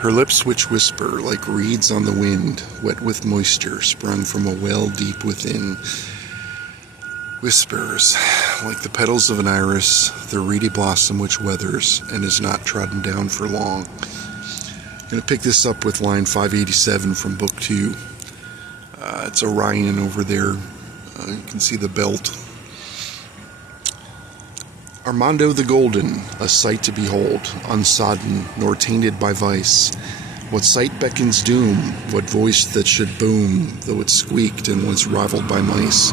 Her lips which whisper like reeds on the wind, wet with moisture sprung from a well deep within. Whispers, like the petals of an iris, the reedy blossom which weathers and is not trodden down for long. I'm going to pick this up with line 587 from Book 2. It's Orion over there. You can see the belt. Armando the Golden, a sight to behold, unsodden nor tainted by vice. What sight beckons doom, what voice that should boom, though it squeaked and once rivaled by mice.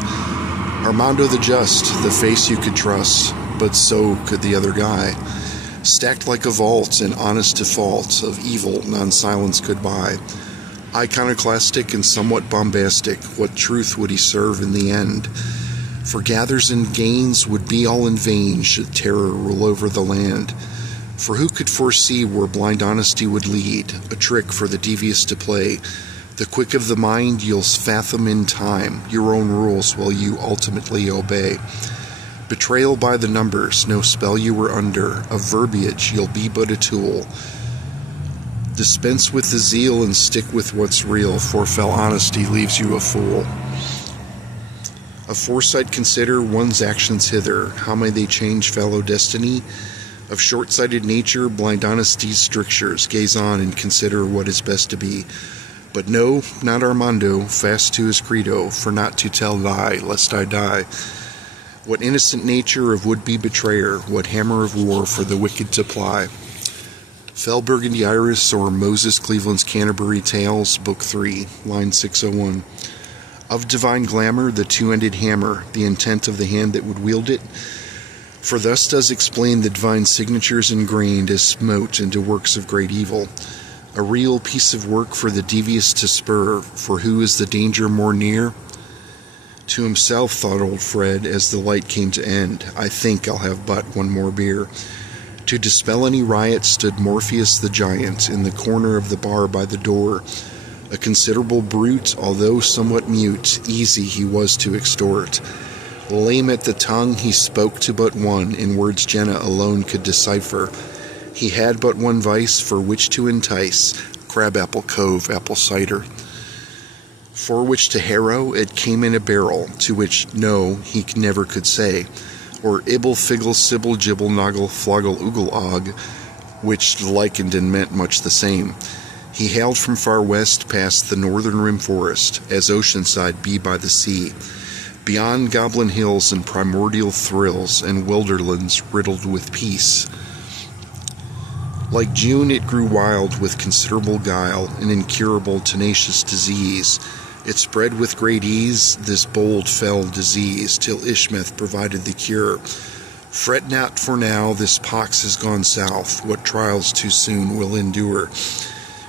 Armando the Just, the face you could trust, but so could the other guy. Stacked like a vault and honest to fault, of evil non-silence could buy. Iconoclastic and somewhat bombastic, what truth would he serve in the end? For gathers and gains would be all in vain should terror rule over the land. For who could foresee where blind honesty would lead, a trick for the devious to play? The quick of the mind you'll fathom in time, your own rules will you ultimately obey. Betrayal by the numbers, no spell you were under, of verbiage you'll be but a tool. Dispense with the zeal and stick with what's real, for fell honesty leaves you a fool. Of foresight consider one's actions hither, how may they change fallow destiny? Of short-sighted nature, blind honesty's strictures, gaze on and consider what is best to be. But no, not Armando, fast to his credo, for not to tell lie, lest I die. What innocent nature of would-be betrayer, what hammer of war for the wicked to ply. Fell Burgundy Iris or Moses Cleveland's Canterbury Tales, Book 3, line 601. Of divine glamour, the two-ended hammer, the intent of the hand that would wield it. For thus does explain the divine signatures ingrained as smote into works of great evil. A real piece of work for the devious to spur, for who is the danger more near? To himself, thought old Fred, as the light came to end, I think I'll have but one more beer. To dispel any riot stood Morpheus the giant, in the corner of the bar by the door. A considerable brute, although somewhat mute, easy he was to extort. Lame at the tongue, he spoke to but one, in words Jenna alone could decipher. He had but one vice for which to entice, Crabapple Cove apple cider. For which to harrow, it came in a barrel, to which no, he never could say, or ibble, figgle, sibble, gibble, noggle, floggle, oogle, og, which likened and meant much the same. He hailed from far west past the northern rim forest, as oceanside be by the sea, beyond goblin hills and primordial thrills, and wilderlands riddled with peace. Like June it grew wild with considerable guile, an incurable tenacious disease. It spread with great ease, this bold fell disease, till Ishmeth provided the cure. Fret not for now, this pox has gone south, what trials too soon will endure.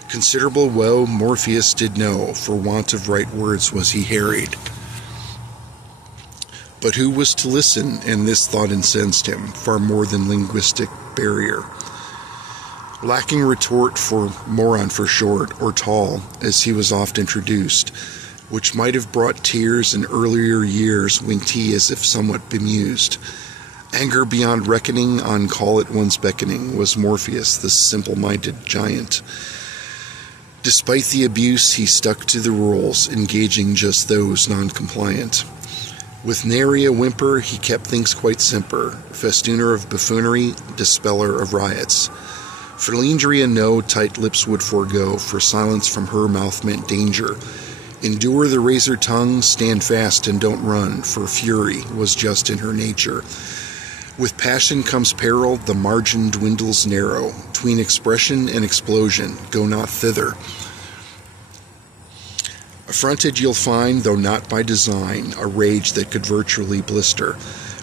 Considerable woe Morpheus did know, for want of right words was he harried. But who was to listen, and this thought incensed him, far more than linguistic barrier. Lacking retort for moron for short, or tall, as he was oft introduced, which might have brought tears in earlier years, winked he as if somewhat bemused. Anger beyond reckoning, on call at once beckoning, was Morpheus, the simple-minded giant. Despite the abuse, he stuck to the rules, engaging just those non-compliant. With nary a whimper, he kept things quite simper, festooner of buffoonery, dispeller of riots. For Lindria no tight lips would forego, for silence from her mouth meant danger. Endure the razor tongue, stand fast and don't run, for fury was just in her nature. With passion comes peril, the margin dwindles narrow. Tween expression and explosion, go not thither. Affronted you'll find, though not by design, a rage that could virtually blister.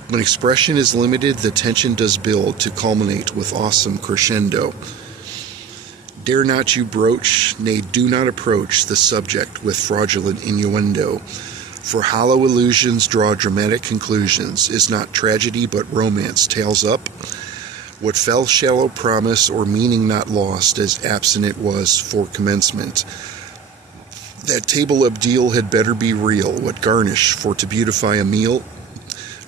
When expression is limited, the tension does build to culminate with awesome crescendo. Dare not you broach, nay, do not approach the subject with fraudulent innuendo. For hollow illusions draw dramatic conclusions. Is not tragedy but romance tales up? What fell shallow promise or meaning not lost, as absent it was for commencement. That table abdeal had better be real. What garnish for to beautify a meal?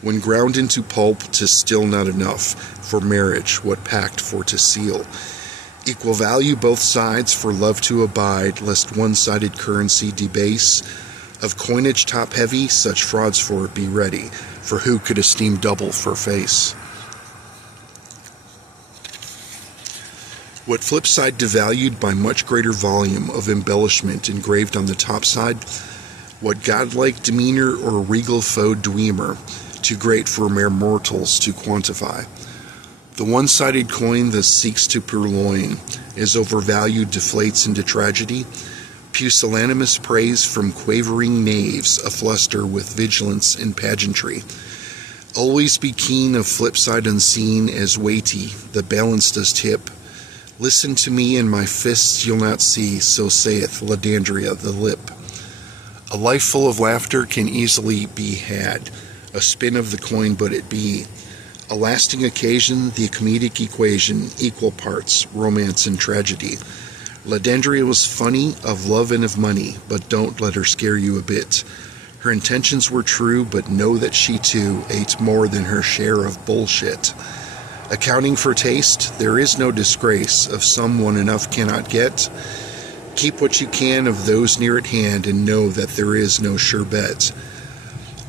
When ground into pulp, 'tis still not enough for marriage. What pact for to seal? Equal value both sides for love to abide, lest one-sided currency debase. Of coinage top heavy, such frauds for it be ready, for who could esteem double for face? What flip side devalued by much greater volume of embellishment engraved on the top side? What godlike demeanor or regal faux dwemer, too great for mere mortals to quantify? The one-sided coin that seeks to purloin, as overvalued deflates into tragedy. Pusillanimous praise from quavering knaves, afluster with vigilance and pageantry. Always be keen of flip side unseen, as weighty the balance does tip. Listen to me, and my fists you'll not see, so saith Ladandria the lip. A life full of laughter can easily be had, a spin of the coin but it be. A lasting occasion, the comedic equation, equal parts, romance and tragedy. Ladandria was funny, of love and of money, but don't let her scare you a bit. Her intentions were true, but know that she too ate more than her share of bullshit. Accounting for taste, there is no disgrace of someone enough cannot get. Keep what you can of those near at hand, and know that there is no sure bet.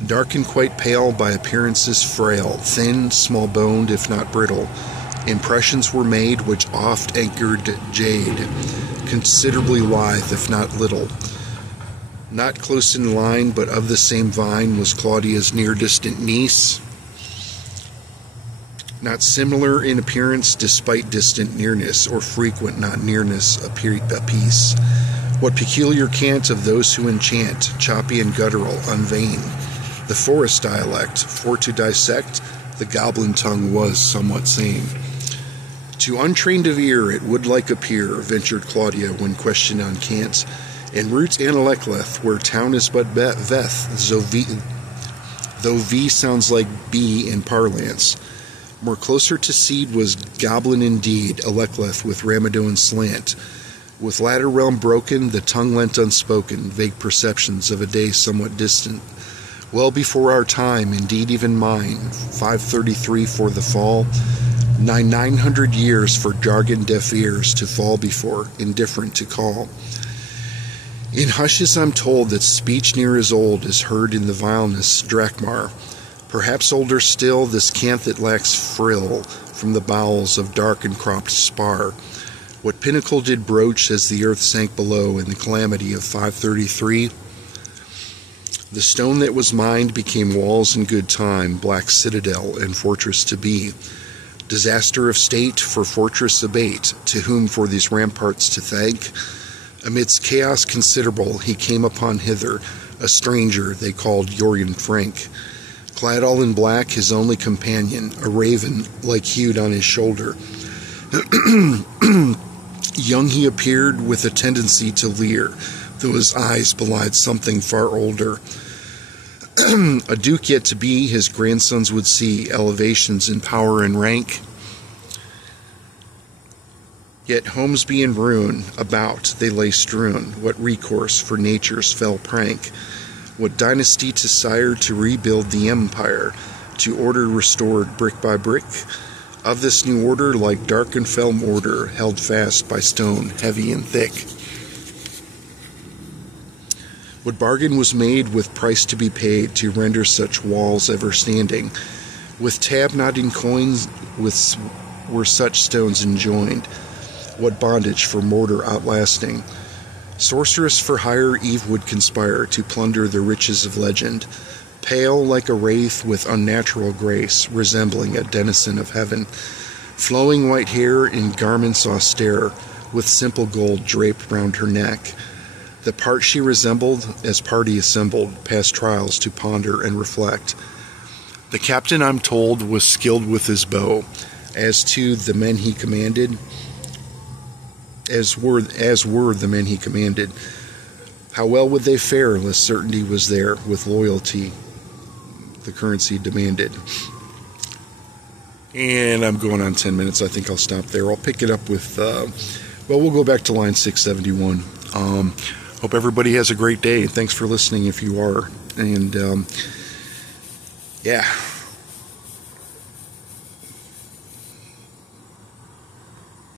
Dark and quite pale, by appearances frail, thin, small-boned, if not brittle, impressions were made which oft anchored jade, considerably lithe, if not little. Not close in line, but of the same vine, was Claudia's near-distant niece. Not similar in appearance, despite distant nearness, or frequent not nearness apiece. What peculiar cant of those who enchant, choppy and guttural, unvain. The forest dialect, for to dissect, the goblin tongue was somewhat sane. To untrained of ear it would like appear, ventured Claudia when questioned on cant, in root Analechleth, where town is but Veth, though V sounds like B in parlance. More closer to seed was goblin indeed, Alechleth with Ramadoan slant. With latter realm broken, the tongue lent unspoken, vague perceptions of a day somewhat distant. Well before our time, indeed even mine, 533 for the fall, 900 years for jargon deaf ears to fall before, indifferent to call. In hushes I'm told that speech near as old is heard in the vileness Drachmar. Perhaps older still, this cant that lacks frill from the bowels of dark and cropped spar. What pinnacle did broach as the earth sank below in the calamity of 533? The stone that was mined became walls in good time, black citadel and fortress to be. Disaster of state for fortress abate, to whom for these ramparts to thank? Amidst chaos considerable he came upon hither, a stranger they called Yorian Frank. Clad all in black, his only companion, a raven, like hued on his shoulder. Young he appeared, with a tendency to leer, though his eyes belied something far older. A duke yet to be, his grandsons would see elevations in power and rank. Yet homes be in ruin, about they lay strewn, what recourse for nature's fell prank? What dynasty to sire to rebuild the empire, to order restored brick by brick? Of this new order, like dark and fell mortar, held fast by stone, heavy and thick. What bargain was made with price to be paid to render such walls ever standing? With tab not in coins, were such stones enjoined. What bondage for mortar outlasting? Sorceress for hire Eve would conspire to plunder the riches of legend, pale like a wraith with unnatural grace, resembling a denizen of heaven, flowing white hair in garments austere, with simple gold draped round her neck. The part she resembled, as party assembled, past trials to ponder and reflect. The captain, I'm told, was skilled with his bow, as to the men he commanded, as were the men he commanded. How well would they fare, lest certainty was there, with loyalty the currency demanded. And I'm going on 10 minutes. I think I'll stop there. I'll pick it up with, we'll go back to line 671. Hope everybody has a great day. Thanks for listening if you are. And, yeah.